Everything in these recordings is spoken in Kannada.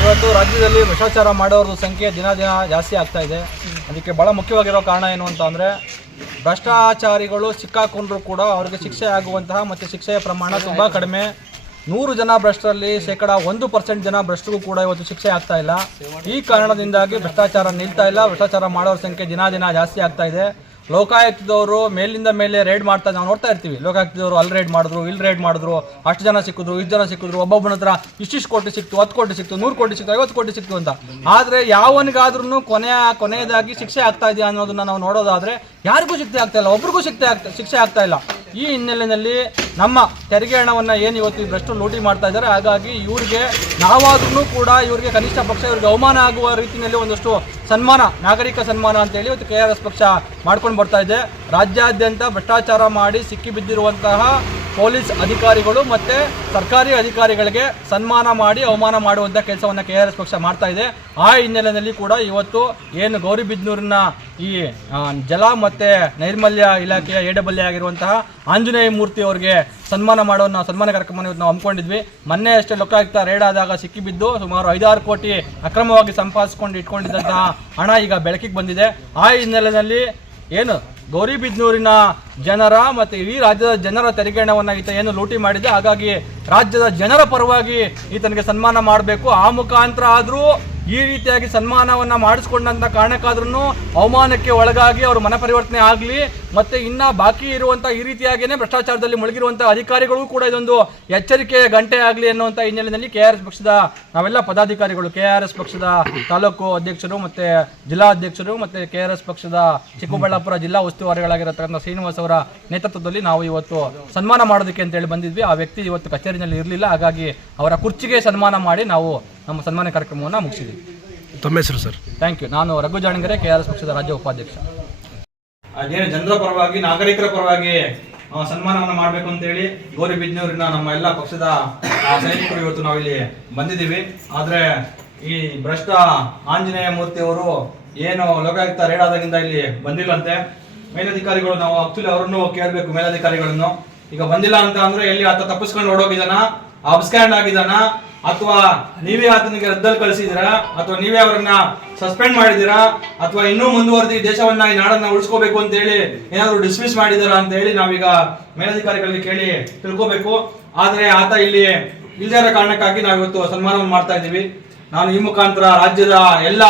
ಇವತ್ತು ರಾಜ್ಯದಲ್ಲಿ ಭ್ರಷ್ಟಾಚಾರ ಮಾಡೋರ ಸಂಖ್ಯೆ ದಿನ ದಿನ ಜಾಸ್ತಿ ಆಗ್ತಾ ಇದೆ. ಅದಕ್ಕೆ ಭಾಳ ಮುಖ್ಯವಾಗಿರೋ ಕಾರಣ ಏನು ಅಂತ ಅಂದರೆ, ಭ್ರಷ್ಟಾಚಾರಿಗಳು ಸಿಕ್ಕಾಕೊಂಡ್ರೂ ಕೂಡ ಅವರಿಗೆ ಶಿಕ್ಷೆ ಆಗುವಂತಹ ಮತ್ತು ಶಿಕ್ಷೆಯ ಪ್ರಮಾಣ ತುಂಬ ಕಡಿಮೆ. 100 ಜನ ಭ್ರಷ್ಟರಲ್ಲಿ ಶೇಕಡ 1% ಜನ ಭ್ರಷ್ಟರಿಗೂ ಕೂಡ ಇವತ್ತು ಶಿಕ್ಷೆ ಆಗ್ತಾ ಇಲ್ಲ. ಈ ಕಾರಣದಿಂದಾಗಿ ಭ್ರಷ್ಟಾಚಾರ ನಿಲ್ತಾ ಇಲ್ಲ. ಭ್ರಷ್ಟಾಚಾರ ಮಾಡೋರ ಸಂಖ್ಯೆ ದಿನ ದಿನ ಜಾಸ್ತಿ ಆಗ್ತಾ ಇದೆ. ಲೋಕಾಯುಕ್ತದವರು ಮೇಲಿಂದ ಮೇಲೆ ರೇಡ್ ಮಾಡ್ತಾ ನಾವು ನೋಡ್ತಾ ಇರ್ತೀವಿ. ಲೋಕಾಯುಕ್ತದವರು ಅಲ್ಲಿ ರೇಡ್ ಮಾಡಿದ್ರು, ಇಲ್ಲಿ ರೇಡ್ ಮಾಡಿದ್ರು, ಅಷ್ಟು ಜನ ಸಿಕ್ಕಿದ್ರು, ಇಷ್ಟು ಜನ ಸಿಕ್ಕಿದ್ರು, ಒಬ್ಬೊಬ್ಬನ ಹತ್ರ ಇಷ್ಟಿಷ್ಟು ಕೋಟಿ ಸಿಕ್ತು, 10 ಕೋಟಿ ಸಿಕ್ತು, 100 ಕೋಟಿ ಸಿಕ್ತು, 50 ಕೋಟಿ ಸಿಕ್ತು ಅಂತ. ಆದರೆ ಯಾವನಿಗಾದ್ರೂ ಕೊನೆಯದಾಗಿ ಶಿಕ್ಷೆ ಆಗ್ತಾ ಇದೆಯಾ ಅನ್ನೋದನ್ನ ನಾವು ನೋಡೋದಾದ್ರೆ ಯಾರಿಗೂ ಶಿಕ್ಷೆ ಆಗ್ತಾ ಇಲ್ಲ, ಒಬ್ರಿಗೂ ಶಿಕ್ಷೆ ಆಗ್ತಾ ಇಲ್ಲ. ಈ ಹಿನ್ನೆಲೆಯಲ್ಲಿ ನಮ್ಮ ತೆರಿಗೆ ಹಣವನ್ನು ಏನು ಇವತ್ತು ಭ್ರಷ್ಟರು ಲೂಟಿ ಮಾಡ್ತಾ ಇದ್ದಾರೆ, ಹಾಗಾಗಿ ಇವ್ರಿಗೆ ನಾವಾದ್ರೂ ಕೂಡ ಇವರಿಗೆ ಕನಿಷ್ಠ ಪಕ್ಷ ಇವ್ರಿಗೆ ಅವಮಾನ ಆಗುವ ರೀತಿಯಲ್ಲಿ ಒಂದಷ್ಟು ಸನ್ಮಾನ, ನಾಗರಿಕ ಸನ್ಮಾನ ಅಂತೇಳಿ ಇವತ್ತು KRS ಪಕ್ಷ ಮಾಡ್ಕೊಂಡು ಬರ್ತಾ ಇದೆ. ರಾಜ್ಯಾದ್ಯಂತ ಭ್ರಷ್ಟಾಚಾರ ಮಾಡಿ ಸಿಕ್ಕಿಬಿದ್ದಿರುವಂತಹ ಪೊಲೀಸ್ ಅಧಿಕಾರಿಗಳು ಮತ್ತು ಸರ್ಕಾರಿ ಅಧಿಕಾರಿಗಳಿಗೆ ಸನ್ಮಾನ ಮಾಡಿ ಅವಮಾನ ಮಾಡುವಂಥ ಕೆಲಸವನ್ನು KRS ಪಕ್ಷ ಮಾಡ್ತಾ ಇದೆ. ಆ ಹಿನ್ನೆಲೆಯಲ್ಲಿ ಕೂಡ ಇವತ್ತು ಏನು ಗೌರಿಬಿದನೂರಿನ ಈ ಜಲ ಮತ್ತು ನೈರ್ಮಲ್ಯ ಇಲಾಖೆಯ AWL ಆಗಿರುವಂತಹ ಆಂಜನೇಯ ಮೂರ್ತಿ ಅವರಿಗೆ ಸನ್ಮಾನ ಕಾರ್ಯಕ್ರಮವನ್ನು ಇವತ್ತು ನಾವು ಹಮ್ಮಿಕೊಂಡಿದ್ವಿ. ಮೊನ್ನೆ ಅಷ್ಟೇ ಲೋಕಾಯುಕ್ತ ರೇಡ್ ಆದಾಗ ಸಿಕ್ಕಿಬಿದ್ದು ಸುಮಾರು 5-6 ಕೋಟಿ ಅಕ್ರಮವಾಗಿ ಸಂಪಾದಿಸಿಕೊಂಡು ಇಟ್ಕೊಂಡಿದ್ದಂತಹ ಹಣ ಈಗ ಬೆಳಕಿಗೆ ಬಂದಿದೆ. ಆ ಹಿನ್ನೆಲೆಯಲ್ಲಿ ಏನು ಗೌರಿಬಿದನೂರಿನ ಜನರ ಮತ್ತು ಇಡೀ ರಾಜ್ಯದ ಜನರ ತೆರಿಗೆ ಹಣವನ್ನು ಈತ ಏನು ಲೂಟಿ ಮಾಡಿದೆ, ಹಾಗಾಗಿ ರಾಜ್ಯದ ಜನರ ಪರವಾಗಿ ಈತನಿಗೆ ಸನ್ಮಾನ ಮಾಡಬೇಕು. ಆ ಮುಖಾಂತರ ಆದರೂ ಈ ರೀತಿಯಾಗಿ ಸನ್ಮಾನವನ್ನು ಮಾಡಿಸ್ಕೊಂಡಂಥ ಕಾರಣಕ್ಕಾದ್ರೂ ಅವಮಾನಕ್ಕೆ ಒಳಗಾಗಿ ಅವರು ಮನಪರಿವರ್ತನೆ ಆಗಲಿ, ಮತ್ತು ಇನ್ನು ಬಾಕಿ ಇರುವಂಥ ಈ ರೀತಿಯಾಗಿಯೇ ಭ್ರಷ್ಟಾಚಾರದಲ್ಲಿ ಮುಳುಗಿರುವಂಥ ಅಧಿಕಾರಿಗಳಿಗೂ ಕೂಡ ಇದೊಂದು ಎಚ್ಚರಿಕೆಯ ಗಂಟೆ ಆಗಲಿ ಅನ್ನುವಂಥ ಹಿನ್ನೆಲೆಯಲ್ಲಿ KRS ಪಕ್ಷದ ನಾವೆಲ್ಲ ಪದಾಧಿಕಾರಿಗಳು, KRS ಪಕ್ಷದ ತಾಲೂಕು ಅಧ್ಯಕ್ಷರು ಮತ್ತು ಜಿಲ್ಲಾ ಅಧ್ಯಕ್ಷರು ಮತ್ತು KRS ಪಕ್ಷದ ಚಿಕ್ಕಬಳ್ಳಾಪುರ ಜಿಲ್ಲಾ ಉಸ್ತುವಾರಿಗಳಾಗಿರತಕ್ಕಂಥ ಶ್ರೀನಿವಾಸ್ ಅವರ ನೇತೃತ್ವದಲ್ಲಿ ನಾವು ಇವತ್ತು ಸನ್ಮಾನ ಮಾಡೋದಕ್ಕೆ ಅಂತೇಳಿ ಬಂದಿದ್ವಿ. ಆ ವ್ಯಕ್ತಿ ಇವತ್ತು ಕಚೇರಿನಲ್ಲಿ ಇರಲಿಲ್ಲ, ಹಾಗಾಗಿ ಅವರ ಕುರ್ಚಿಗೆ ಸನ್ಮಾನ ಮಾಡಿ ನಾವು ನಮ್ಮ ಸನ್ಮಾನ ಕಾರ್ಯಕ್ರಮವನ್ನು ಮುಗಿಸಿದ್ವಿ. ತಮ್ಮ ಹೆಸರು ಸರ್? Thank you. ನಾನು ರಘು ಜಾಣಗೆರೆ, KRS ಪಕ್ಷದ ರಾಜ್ಯ ಉಪಾಧ್ಯಕ್ಷ. ಅದೇನು ಜನರ ಪರವಾಗಿ, ನಾಗರಿಕರ ಪರವಾಗಿ ಸನ್ಮಾನವನ್ನು ಮಾಡಬೇಕು ಅಂತೇಳಿ ಗೌರಿಬಿದನೂರಿನ ನಮ್ಮ ಎಲ್ಲ ಪಕ್ಷದ ಸೈನಿಕರು ಇವತ್ತು ನಾವಿಲ್ಲಿ ಬಂದಿದ್ದೀವಿ. ಆದರೆ ಈ ಭ್ರಷ್ಟ ಆಂಜನೇಯ ಮೂರ್ತಿ ಅವರು ಏನು ಲೋಕಾಯುಕ್ತ ರೇಡ್ ಆದಾಗಿಂದ ಇಲ್ಲಿ ಬಂದಿಲ್ಲಂತೆ. ಮೇಲಧಿಕಾರಿಗಳು, ನಾವು ಆಕ್ಚುಲಿ ಅವರನ್ನು ಕೇಳಬೇಕು, ಮೇಲಧಿಕಾರಿಗಳನ್ನು. ಈಗ ಬಂದಿಲ್ಲ ಅಂತ ಅಂದ್ರೆ ಎಲ್ಲಿ ಆತ ತಪ್ಪಿಸ್ಕೊಂಡು ಓಡೋಗಿದಾನ, ಅಬ್ಸ್ಕ್ಯಾಂಡ್ ಆಗಿದಾನ, ಅಥವಾ ನೀವೇ ಆತನಿಗೆ ರದ್ದಲ್ಲಿ ಕಳಿಸಿದಿರಾ, ಅಥವಾ ನೀವೇ ಅವರನ್ನ ಸಸ್ಪೆಂಡ್ ಮಾಡಿದಿರಾ, ಅಥವಾ ಇನ್ನೂ ಮುಂದುವರೆದು ಈ ದೇಶವನ್ನ, ಈ ನಾಡನ್ನ ಉಳಿಸ್ಕೋಬೇಕು ಅಂತ ಹೇಳಿ ಏನಾದ್ರು ಡಿಸ್ಮಿಸ್ ಮಾಡಿದಾರಾ ಅಂತ ಹೇಳಿ ನಾವೀಗ ಮೇಲಧಿಕಾರಿಗಳಿಗೆ ಕೇಳಿ ತಿಳ್ಕೋಬೇಕು. ಆದ್ರೆ ಆತ ಇಲ್ಲಿ ಇಲ್ದಿರೋ ಕಾರಣಕ್ಕಾಗಿ ನಾವಿವತ್ತು ಸನ್ಮಾನವನ್ನು ಮಾಡ್ತಾ ಇದ್ದೀವಿ. ನಾನು ಈ ಮುಖಾಂತರ ರಾಜ್ಯದ ಎಲ್ಲ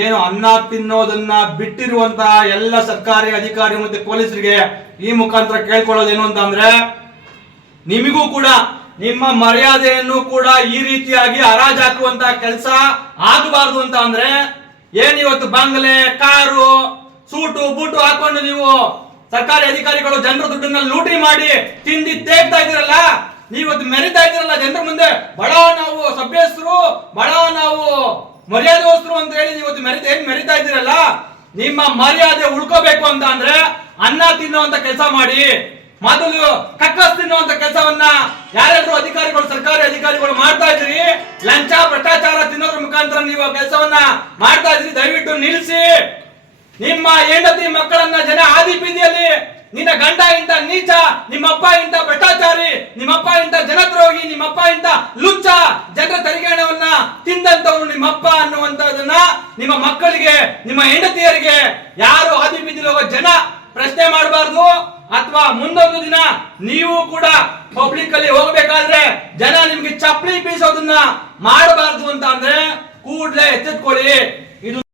ಏನು ಅನ್ನ ತಿನ್ನೋದನ್ನ ಬಿಟ್ಟಿರುವಂತಹ ಎಲ್ಲ ಸರ್ಕಾರಿ ಅಧಿಕಾರಿ ಮತ್ತೆ ಪೊಲೀಸರಿಗೆ ಈ ಮುಖಾಂತರ ಕೇಳ್ಕೊಳ್ಳೋದೇನು ಅಂತ ಅಂದ್ರೆ, ನಿಮಗೂ ಕೂಡ ನಿಮ್ಮ ಮರ್ಯಾದೆಯನ್ನು ಕೂಡ ಈ ರೀತಿಯಾಗಿ ಹರಾಜಾಕುವಂತಹ ಕೆಲಸ ಆಗಬಾರದು ಅಂತ ಅಂದ್ರೆ, ಏನಿವತ್ತು ಬಂಗಲೆ, ಕಾರು, ಸೂಟು ಬೂಟು ಹಾಕೊಂಡು ನೀವು ಸರ್ಕಾರಿ ಅಧಿಕಾರಿಗಳು ಜನರ ದುಡ್ಡನ್ನ ಲೂಟಿ ಮಾಡಿ ತಿಂದಿ ತೇಗ್ತಾ ಇದ್ದೀರಲ್ಲ, ನೀವತ್ತು ಮೆರಿತಾ ಇದ್ದೀರಲ್ಲ ಜನರ ಮುಂದೆ, ಬಡ ನಾವು ಸಭ್ಯಸ್ಥರು, ಬಡ ನಾವು ಮರ್ಯಾದೆಸ್ತರು ಅಂತ ಹೇಳಿ ಇವತ್ತು ಮೆರಿತಾ ಇದ್ದೀರಲ್ಲ, ನಿಮ್ಮ ಮರ್ಯಾದೆ ಉಳ್ಕೋಬೇಕು ಅಂತ ಅಂದ್ರೆ ಅನ್ನ ತಿನ್ನುವಂತ ಕೆಲಸ ಮಾಡಿ. ಮೊದಲು ಕಕ್ಕಸ್ ತಿನ್ನುವಂತ ಕೆಲಸವನ್ನ ಯಾರಾದ್ರೂ ಅಧಿಕಾರಿಗಳು, ಸರ್ಕಾರಿ ಅಧಿಕಾರಿಗಳು ಮಾಡ್ತಾ ಇದ್ರಿ, ಲಂಚ ಭ್ರಷ್ಟಾಚಾರ ತಿನ್ನೋದ್ರ ಮುಖಾಂತರ ನೀವು ಕೆಲಸವನ್ನ ಮಾಡ್ತಾ ಇದ್ರಿ, ದಯವಿಟ್ಟು ನಿಲ್ಲಿಸಿ. ನಿಮ್ಮ ಹೆಂಡತಿ ಮಕ್ಕಳನ್ನ ಜನ ಆದಿ ಬೀದಿಯಲ್ಲಿ, ನಿನ್ನ ಗಂಡ ಇಂತ ನೀಚ, ನಿಮ್ಮಪ್ಪ ಇಂತ ಭ್ರಷ್ಟಾಚಾರಿ, ನಿಮ್ಮಪ್ಪ ಇಂತ ಜನದ್ರೋಹಿ, ನಿಮ್ಮಪ್ಪ ಇಂತ ಲುಚ್ಚ, ಜನರ ತೆರಿಗೆ ಹಣವನ್ನ ತಿಂದಂತವ್ರು ನಿಮ್ಮಪ್ಪ ಅನ್ನುವಂತದನ್ನ ನಿಮ್ಮ ಮಕ್ಕಳಿಗೆ, ನಿಮ್ಮ ಹೆಂಡತಿಯರಿಗೆ ಯಾರು ಆದಿ ಬೀದಿಲಿ ಹೋಗೋ ಜನ ಪ್ರಶ್ನೆ ಮಾಡಬಾರ್ದು. ಅಥವಾ ಮುಂದೊಂದು ದಿನ ನೀವು ಕೂಡ ಪಬ್ಲಿಕ್ ಅಲ್ಲಿ ಹೋಗಬೇಕಾದ್ರೆ ಜನ ನಿಮ್ಗೆ ಚಪ್ಪಲಿ ಬೀಸೋದನ್ನ ಮಾಡಬಾರ್ದು ಅಂತ ಅಂದ್ರೆ ಕೂಡಲೇ ಎಚ್ಚೆತ್ಕೊಳ್ಳಿ. ಇದು